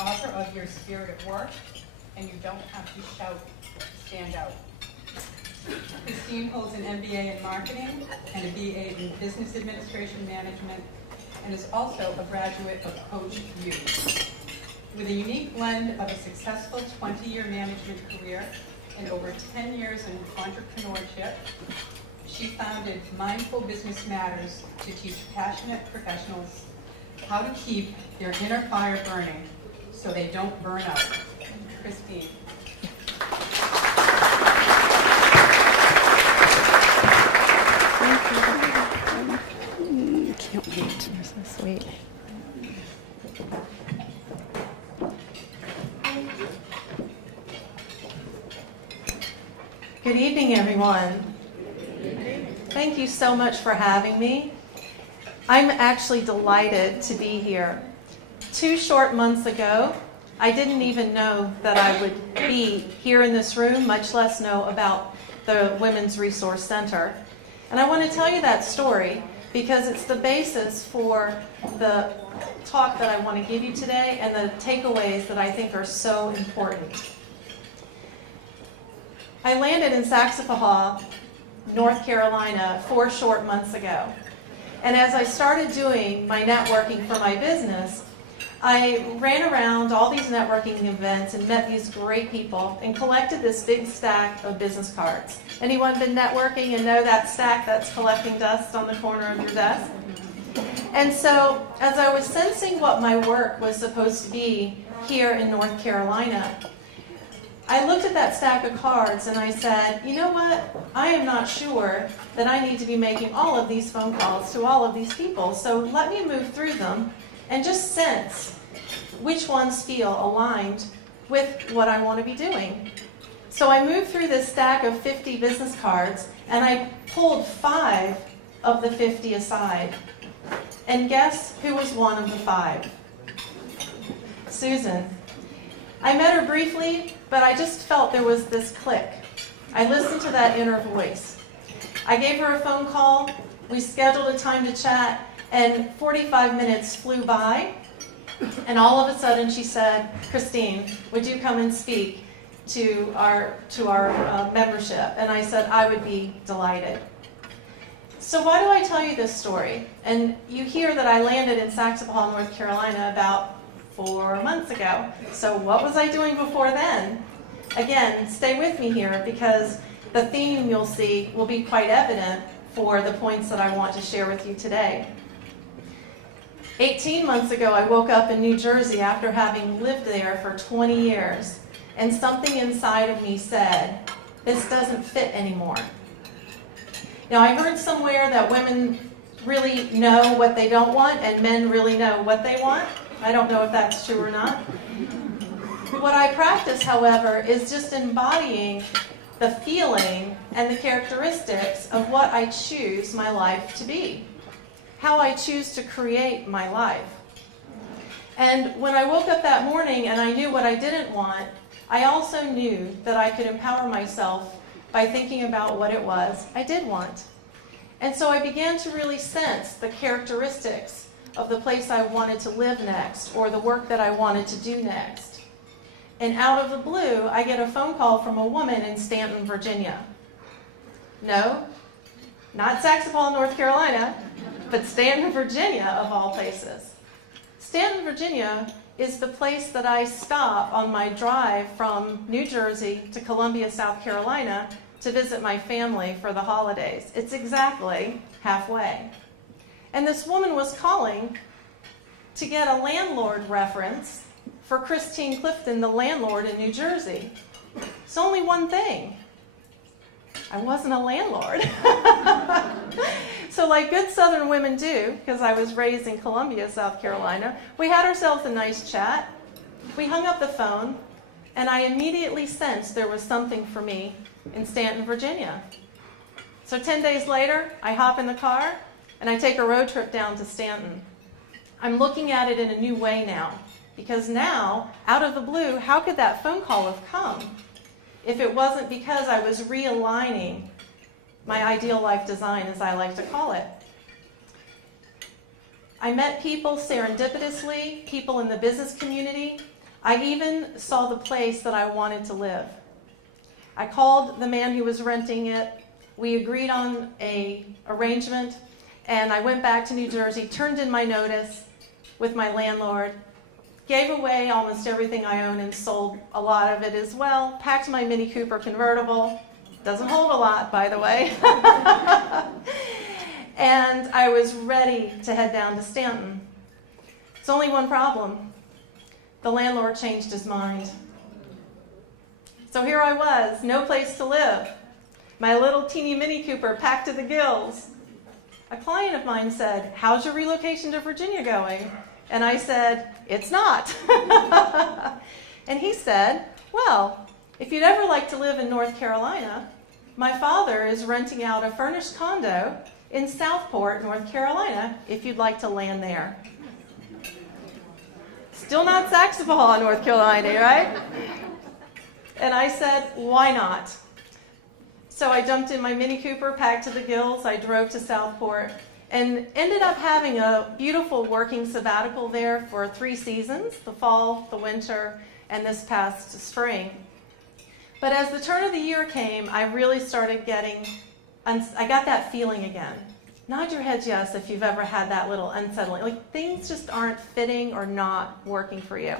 author of Your Spirit at Work, and You Don't Have to Shout to Stand Out. Christine holds an MBA in marketing and a BA in business administration management, and is also a graduate of Coach U. With a unique blend of a successful 20-year management career and over 10 years in entrepreneurship, she founded Mindful Business Matters to teach passionate professionals how to keep their inner fire burning so they don't burn out. Christine. Can't wait. You're so sweet. Good evening, everyone. Thank you so much for having me. I'm actually delighted to be here. 2 short months ago, I didn't even know that I would be here in this room, much less know about the Women's Resource Center. And I want to tell you that story because it's the basis for the talk that I want to give you today and the takeaways that I think are so important. I landed in Saxapahaw, North Carolina, 4 short months ago. And as I started doing my networking for my business, I ran around all these networking events and met these great people and collected this big stack of business cards. Anyone been networking and know that stack that's collecting dust on the corner of your desk? And so as I was sensing what my work was supposed to be here in North Carolina, I looked at that stack of cards and I said, you know what? I am not sure that I need to be making all of these phone calls to all of these people. So let me move through them and just sense which ones feel aligned with what I want to be doing. So I moved through this stack of 50 business cards and I pulled 5 of the 50 aside. And guess who was one of the 5? Susan. I met her briefly, but I just felt there was this click. I listened to that inner voice. I gave her a phone call, we scheduled a time to chat, and 45 minutes flew by, and all of a sudden she said, Christine, would you come and speak to our membership? And I said, I would be delighted. So why do I tell you this story? And you hear that I landed in Saxapahaw, North Carolina about 4 months ago. So what was I doing before then? Again, stay with me here because the theme you'll see will be quite evident for the points that I want to share with you today. 18 months ago, I woke up in New Jersey after having lived there for 20 years, and something inside of me said, this doesn't fit anymore. Now, I heard somewhere that women really know what they don't want and men really know what they want. I don't know if that's true or not. What I practice, however, is just embodying the feeling and the characteristics of what I choose my life to be, how I choose to create my life. And when I woke up that morning and I knew what I didn't want, I also knew that I could empower myself by thinking about what it was I did want. And so I began to really sense the characteristics of the place I wanted to live next or the work that I wanted to do next. And out of the blue, I get a phone call from a woman in Stanton, Virginia. No, not Saxapahaw, North Carolina, but Stanton, Virginia, of all places. Stanton, Virginia is the place that I stop on my drive from New Jersey to Columbia, South Carolina, to visit my family for the holidays. It's exactly halfway. And this woman was calling to get a landlord reference for Christine Clifton, the landlord in New Jersey. It's only one thing. I wasn't a landlord. So like good Southern women do, because I was raised in Columbia, South Carolina, we had ourselves a nice chat. We hung up the phone, and I immediately sensed there was something for me in Stanton, Virginia. So 10 days later, I hop in the car, and I take a road trip down to Stanton. I'm looking at it in a new way now, because now, out of the blue, how could that phone call have come if it wasn't because I was realigning my ideal life design, as I like to call it? I met people serendipitously, people in the business community. I even saw the place that I wanted to live. I called the man who was renting it. We agreed on an arrangement, and I went back to New Jersey, turned in my notice with my landlord, gave away almost everything I own and sold a lot of it as well, packed my Mini Cooper convertible. Doesn't hold a lot, by the way. And I was ready to head down to Stanton. It's only one problem. The landlord changed his mind. So here I was, no place to live. My little teeny Mini Cooper packed to the gills. A client of mine said, "How's your relocation to Virginia going?" And I said, "It's not." And he said, "Well, if you'd ever like to live in North Carolina, my father is renting out a furnished condo in Southport, North Carolina, if you'd like to land there." Still not Saxapahaw, North Carolina, right? And I said, "Why not?" So I jumped in my Mini Cooper, packed to the gills. I drove to Southport and ended up having a beautiful working sabbatical there for 3 seasons, the fall, the winter, and this past spring. But as the turn of the year came, I really started I got that feeling again. Nod your heads yes if you've ever had that little unsettling, like things just aren't fitting or not working for you.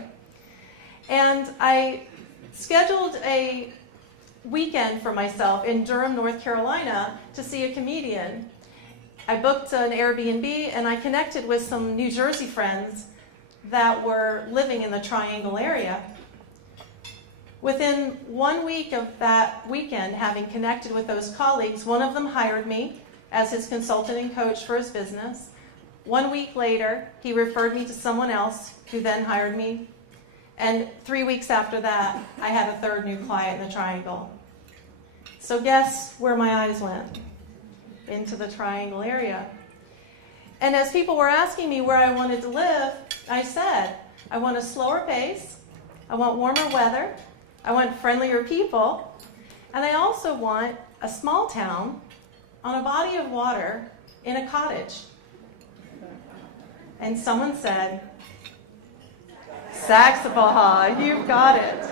And I scheduled a weekend for myself in Durham, North Carolina to see a comedian. I booked an Airbnb and I connected with some New Jersey friends that were living in the Triangle area. Within 1 week of that weekend, having connected with those colleagues, one of them hired me as his consultant and coach for his business. 1 week later, he referred me to someone else who then hired me. And 3 weeks after that, I had a third new client in the Triangle. So guess where my eyes went? Into the Triangle area. And as people were asking me where I wanted to live, I said, I want a slower pace, I want warmer weather, I want friendlier people, and I also want a small town on a body of water in a cottage. And someone said, "Saxapahaw, you've got it."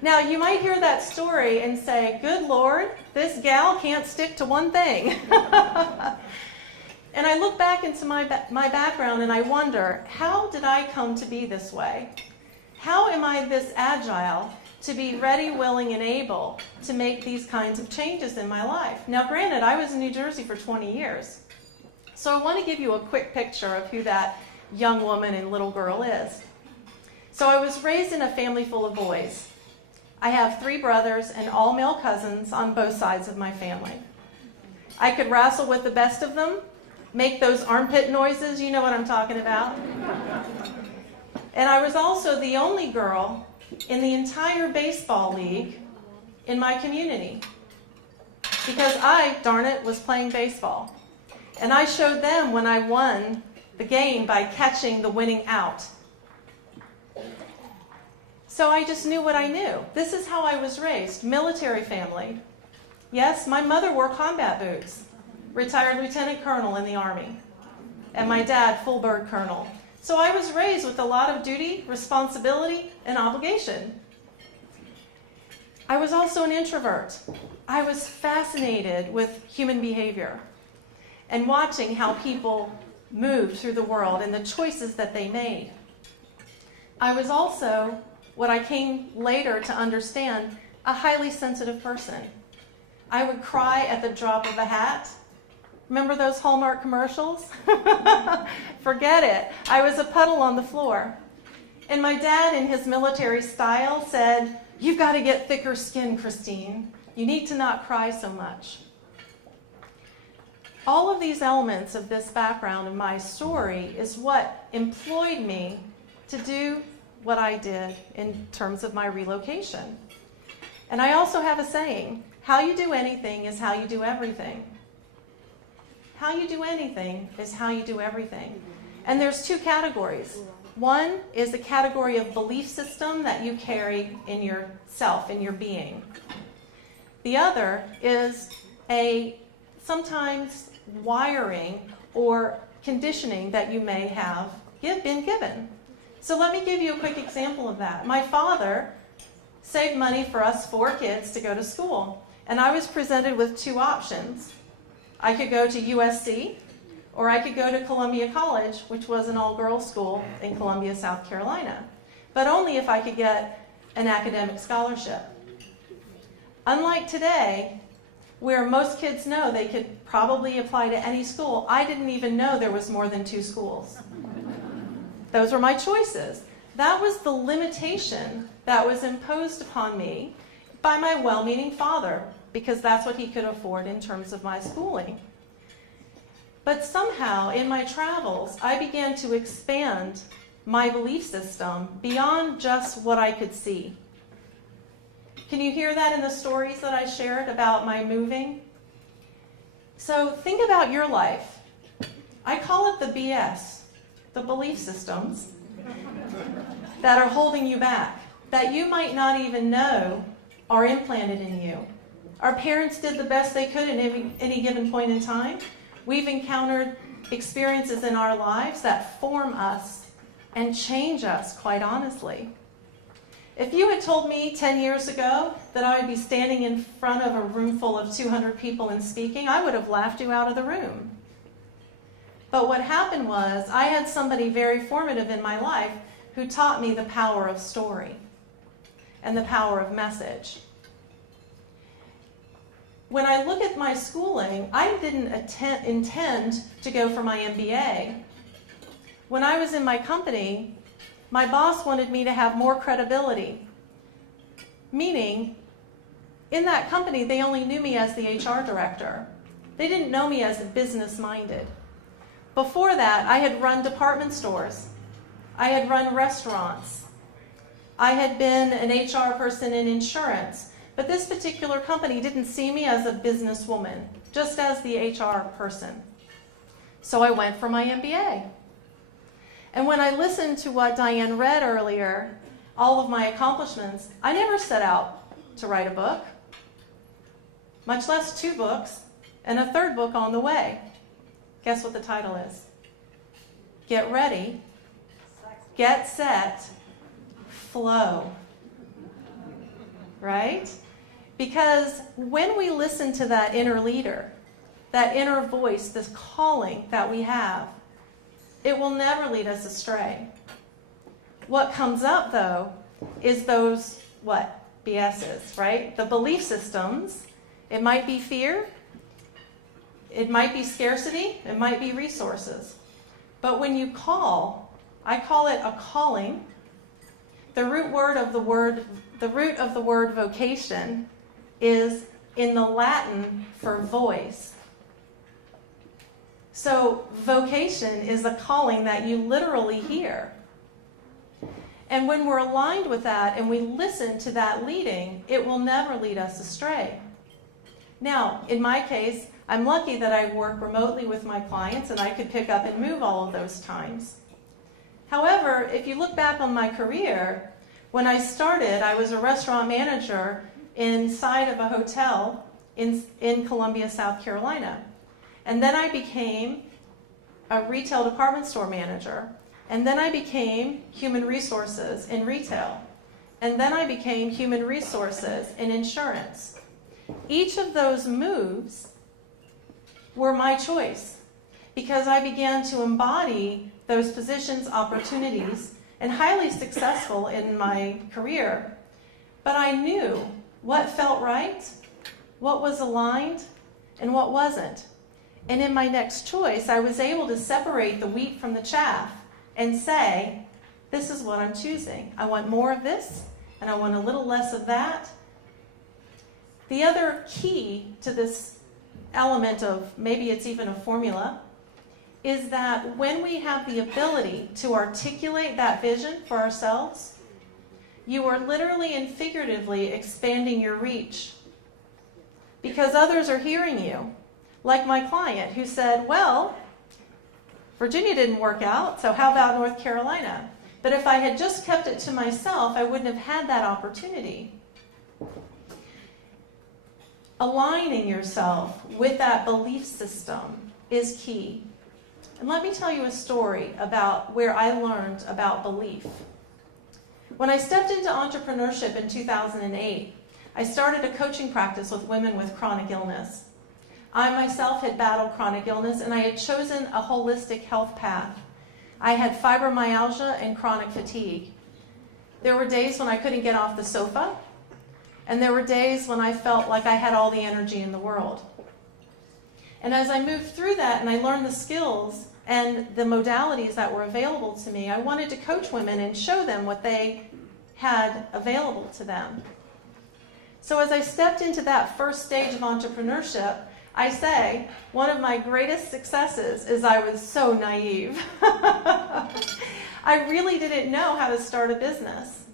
Now, you might hear that story and say, "Good Lord, this gal can't stick to one thing." And I look back into my background and I wonder, how did I come to be this way? How am I this agile to be ready, willing, and able to make these kinds of changes in my life? Now, granted, I was in New Jersey for 20 years. So I want to give you a quick picture of who that young woman and little girl is. So I was raised in a family full of boys. I have 3 brothers and all male cousins on both sides of my family. I could wrestle with the best of them, make those armpit noises, you know what I'm talking about. And I was also the only girl in the entire baseball league in my community. Because I, darn it, was playing baseball. And I showed them when I won the game by catching the winning out. So I just knew what I knew. This is how I was raised, military family. Yes, my mother wore combat boots, retired lieutenant colonel in the Army, and my dad, full bird colonel. So I was raised with a lot of duty, responsibility, and obligation. I was also an introvert. I was fascinated with human behavior and watching how people moved through the world and the choices that they made. I was also, what I came later to understand, a highly sensitive person. I would cry at the drop of a hat. Remember those Hallmark commercials? Forget it. I was a puddle on the floor. And my dad, in his military style, said, "You've got to get thicker skin, Christine. You need to not cry so much." All of these elements of this background in my story is what employed me to do what I did in terms of my relocation. And I also have a saying, how you do anything is how you do everything. How you do anything is how you do everything. And there's 2 categories. One is the category of belief system that you carry in yourself, in your being. The other is a sometimes wiring or conditioning that you may have been given. So let me give you a quick example of that. My father saved money for us 4 kids to go to school, and I was presented with 2 options. I could go to USC, or I could go to Columbia College, which was an all-girls school in Columbia, South Carolina, but only if I could get an academic scholarship. Unlike today, where most kids know they could probably apply to any school, I didn't even know there was more than 2 schools. Those were my choices. That was the limitation that was imposed upon me by my well-meaning father, because that's what he could afford in terms of my schooling. But somehow, in my travels, I began to expand my belief system beyond just what I could see. Can you hear that in the stories that I shared about my moving? So think about your life. I call it the BS, the belief systems that are holding you back, that you might not even know are implanted in you. Our parents did the best they could at any given point in time. We've encountered experiences in our lives that form us and change us, quite honestly. If you had told me 10 years ago that I would be standing in front of a room full of 200 people and speaking, I would have laughed you out of the room. But what happened was I had somebody very formative in my life who taught me the power of story and the power of message. When I look at my schooling, I didn't intend to go for my MBA. When I was in my company, my boss wanted me to have more credibility. Meaning, in that company, they only knew me as the HR director. They didn't know me as business-minded. Before that, I had run department stores. I had run restaurants. I had been an HR person in insurance. But this particular company didn't see me as a businesswoman, just as the HR person. So I went for my MBA. And when I listened to what Diane read earlier, all of my accomplishments, I never set out to write a book, much less 2 books, and a 3rd book on the way. Guess what the title is? Get ready, get set, flow. Right? Because when we listen to that inner leader, that inner voice, this calling that we have, it will never lead us astray. What comes up, though, is those, BSs, right? The belief systems. It might be fear. It might be scarcity. It might be resources. But when you call, I call it a calling. The root of the word vocation is in the Latin for voice. So vocation is a calling that you literally hear. And when we're aligned with that and we listen to that leading, it will never lead us astray. Now, in my case, I'm lucky that I work remotely with my clients and I could pick up and move all of those times. However, if you look back on my career, when I started, I was a restaurant manager inside of a hotel in Columbia, South Carolina. And then I became a retail department store manager. And then I became human resources in retail. And then I became human resources in insurance. Each of those moves were my choice because I began to embody those positions, opportunities, and highly successful in my career. But I knew what felt right, what was aligned, and what wasn't. And in my next choice, I was able to separate the wheat from the chaff and say, this is what I'm choosing. I want more of this, and I want a little less of that. The other key to this element of, maybe it's even a formula, is that when we have the ability to articulate that vision for ourselves, you are literally and figuratively expanding your reach because others are hearing you. Like my client who said, well, Virginia didn't work out, so how about North Carolina? But if I had just kept it to myself, I wouldn't have had that opportunity. Aligning yourself with that belief system is key. And let me tell you a story about where I learned about belief. When I stepped into entrepreneurship in 2008, I started a coaching practice with women with chronic illness. I myself had battled chronic illness, and I had chosen a holistic health path. I had fibromyalgia and chronic fatigue. There were days when I couldn't get off the sofa, and there were days when I felt like I had all the energy in the world. And as I moved through that and I learned the skills and the modalities that were available to me, I wanted to coach women and show them what they had available to them. So as I stepped into that first stage of entrepreneurship, I say one of my greatest successes is I was so naive. I really didn't know how to start a business.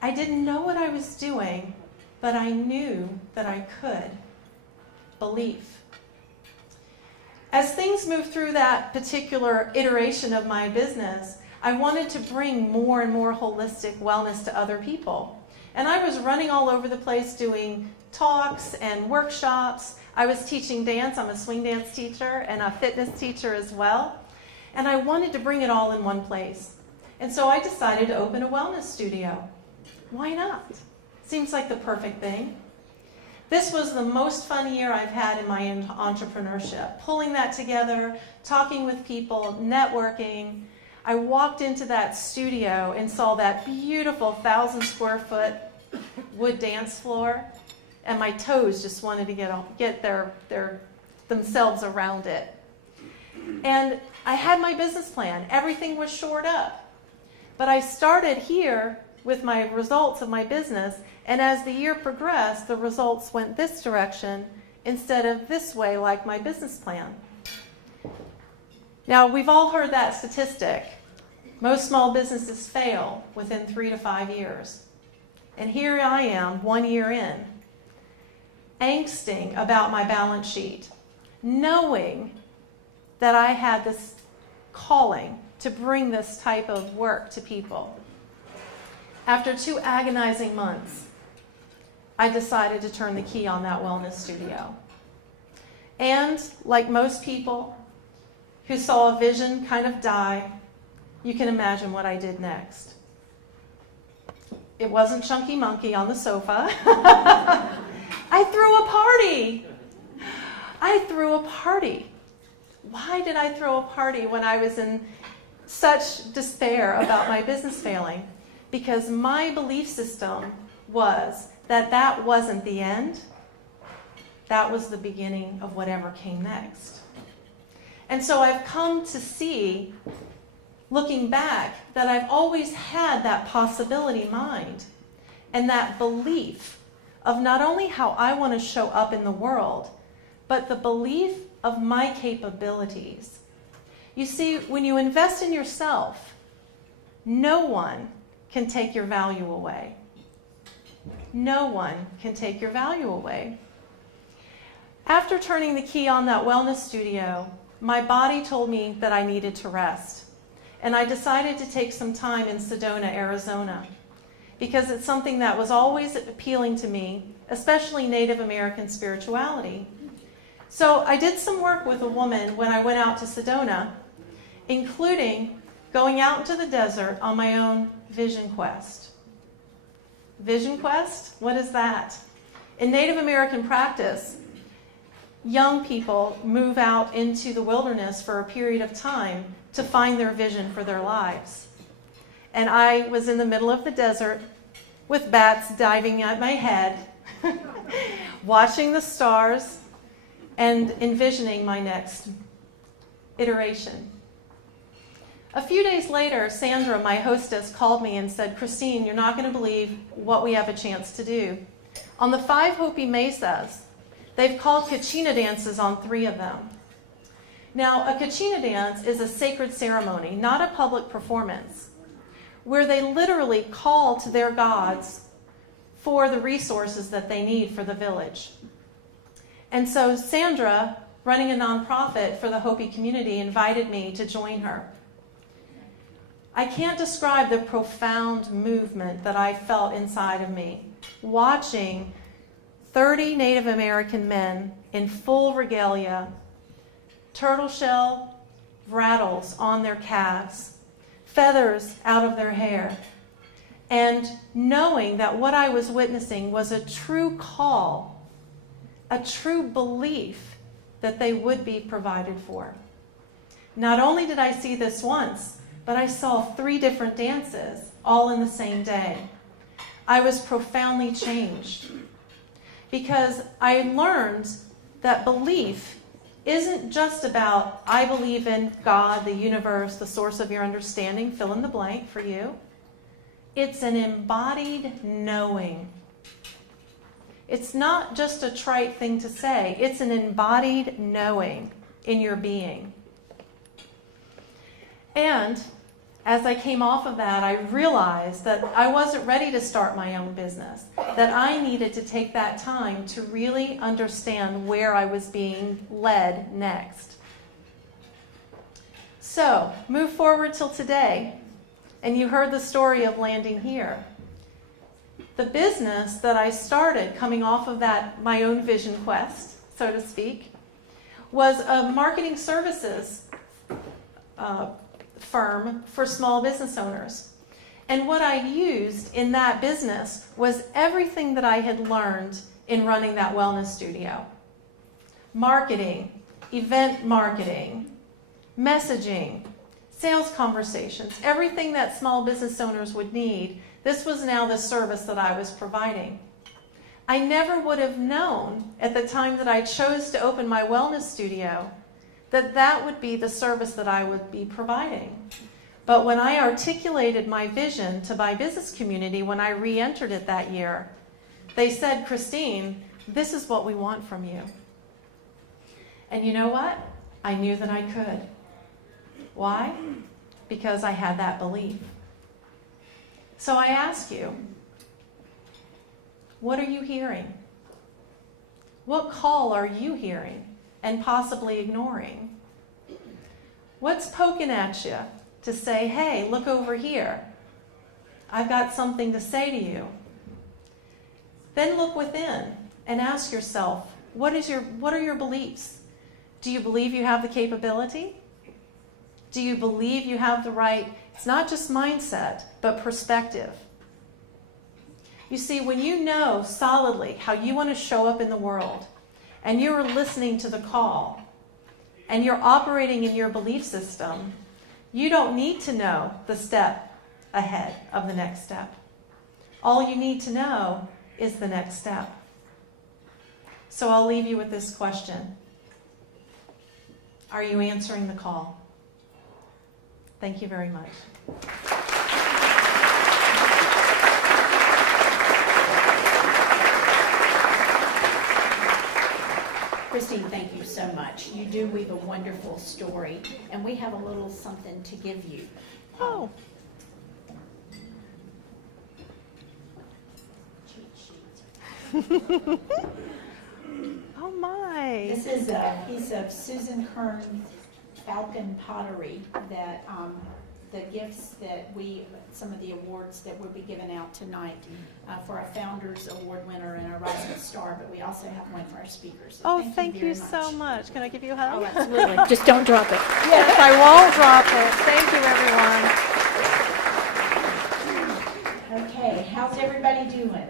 I didn't know what I was doing, but I knew that I could. Belief. As things moved through that particular iteration of my business, I wanted to bring more and more holistic wellness to other people. And I was running all over the place doing talks and workshops. I was teaching dance. I'm a swing dance teacher and a fitness teacher as well. And I wanted to bring it all in one place. And so I decided to open a wellness studio. Why not? Seems like the perfect thing. This was the most fun year I've had in my entrepreneurship. Pulling that together, talking with people, networking. I walked into that studio and saw that beautiful 1,000 square foot wood dance floor, and my toes just wanted to get themselves around it. And I had my business plan. Everything was shored up. But I started here with my results of my business, and as the year progressed, the results went this direction instead of this way like my business plan. Now, we've all heard that statistic. Most small businesses fail within 3 to 5 years. And here I am, 1 year in, angsting about my balance sheet, knowing that I had this calling to bring this type of work to people. After 2 agonizing months, I decided to turn the key on that wellness studio. And like most people who saw a vision kind of die, you can imagine what I did next. It wasn't Chunky Monkey on the sofa. I threw a party. Why did I throw a party when I was in such despair about my business failing? Because my belief system was that that wasn't the end. That was the beginning of whatever came next. And so I've come to see, looking back, that I've always had that possibility mind and that belief of not only how I want to show up in the world, but the belief of my capabilities. You see, when you invest in yourself, no one can take your value away. No one can take your value away. After turning the key on that wellness studio, my body told me that I needed to rest. And I decided to take some time in Sedona, Arizona, because it's something that was always appealing to me, especially Native American spirituality. So I did some work with a woman when I went out to Sedona, including going out into the desert on my own vision quest. Vision quest? What is that? In Native American practice, young people move out into the wilderness for a period of time to find their vision for their lives. And I was in the middle of the desert with bats diving at my head, watching the stars, and envisioning my next iteration. A few days later, Sandra, my hostess, called me and said, "Christine, you're not going to believe what we have a chance to do. On the 5 Hopi Mesas, they've called Kachina dances on 3 of them." Now, a Kachina dance is a sacred ceremony, not a public performance, where they literally call to their gods for the resources that they need for the village. And so Sandra, running a nonprofit for the Hopi community, invited me to join her. I can't describe the profound movement that I felt inside of me, watching 30 Native American men in full regalia, turtle shell rattles on their calves, feathers out of their hair, and knowing that what I was witnessing was a true call, a true belief that they would be provided for. Not only did I see this once, but I saw 3 different dances all in the same day. I was profoundly changed because I learned that belief isn't just about, I believe in God, the universe, the source of your understanding, fill in the blank for you. It's an embodied knowing. It's not just a trite thing to say. It's an embodied knowing in your being. And as I came off of that, I realized that I wasn't ready to start my own business, that I needed to take that time to really understand where I was being led next. So, move forward till today, and you heard the story of landing here. The business that I started coming off of that, my own vision quest, so to speak, was a marketing services firm for small business owners. And what I used in that business was everything that I had learned in running that wellness studio. Marketing, event marketing, messaging, sales conversations, everything that small business owners would need. This was now the service that I was providing. I never would have known at the time that I chose to open my wellness studio that that would be the service that I would be providing. But when I articulated my vision to my business community, when I re-entered it that year, they said, Christine, this is what we want from you. And you know what? I knew that I could. Why? Because I had that belief. So I ask you, what are you hearing? What call are you hearing and possibly ignoring? What's poking at you to say, hey, look over here. I've got something to say to you. Then look within and ask yourself, what are your beliefs? Do you believe you have the capability? Do you believe you have the right, it's not just mindset, but perspective? You see, when you know solidly how you want to show up in the world, and you're listening to the call, and you're operating in your belief system, you don't need to know the step ahead of the next step. All you need to know is the next step. So I'll leave you with this question. Are you answering the call? Thank you very much. Christine, thank you so much. You do weave a wonderful story, and we have a little something to give you. Oh. Cheat sheets. Oh my. This is a piece of Susan Kern Falcon pottery that the gifts that some of the awards that will be given out tonight for our Founders Award winner and our Rising Star, but we also have one for our speakers. So Oh, thank you very much. so much. Can I give you a hug? Oh, absolutely. Just don't drop it. Yes, I won't drop it. Thank you, everyone. Okay, how's everybody doing?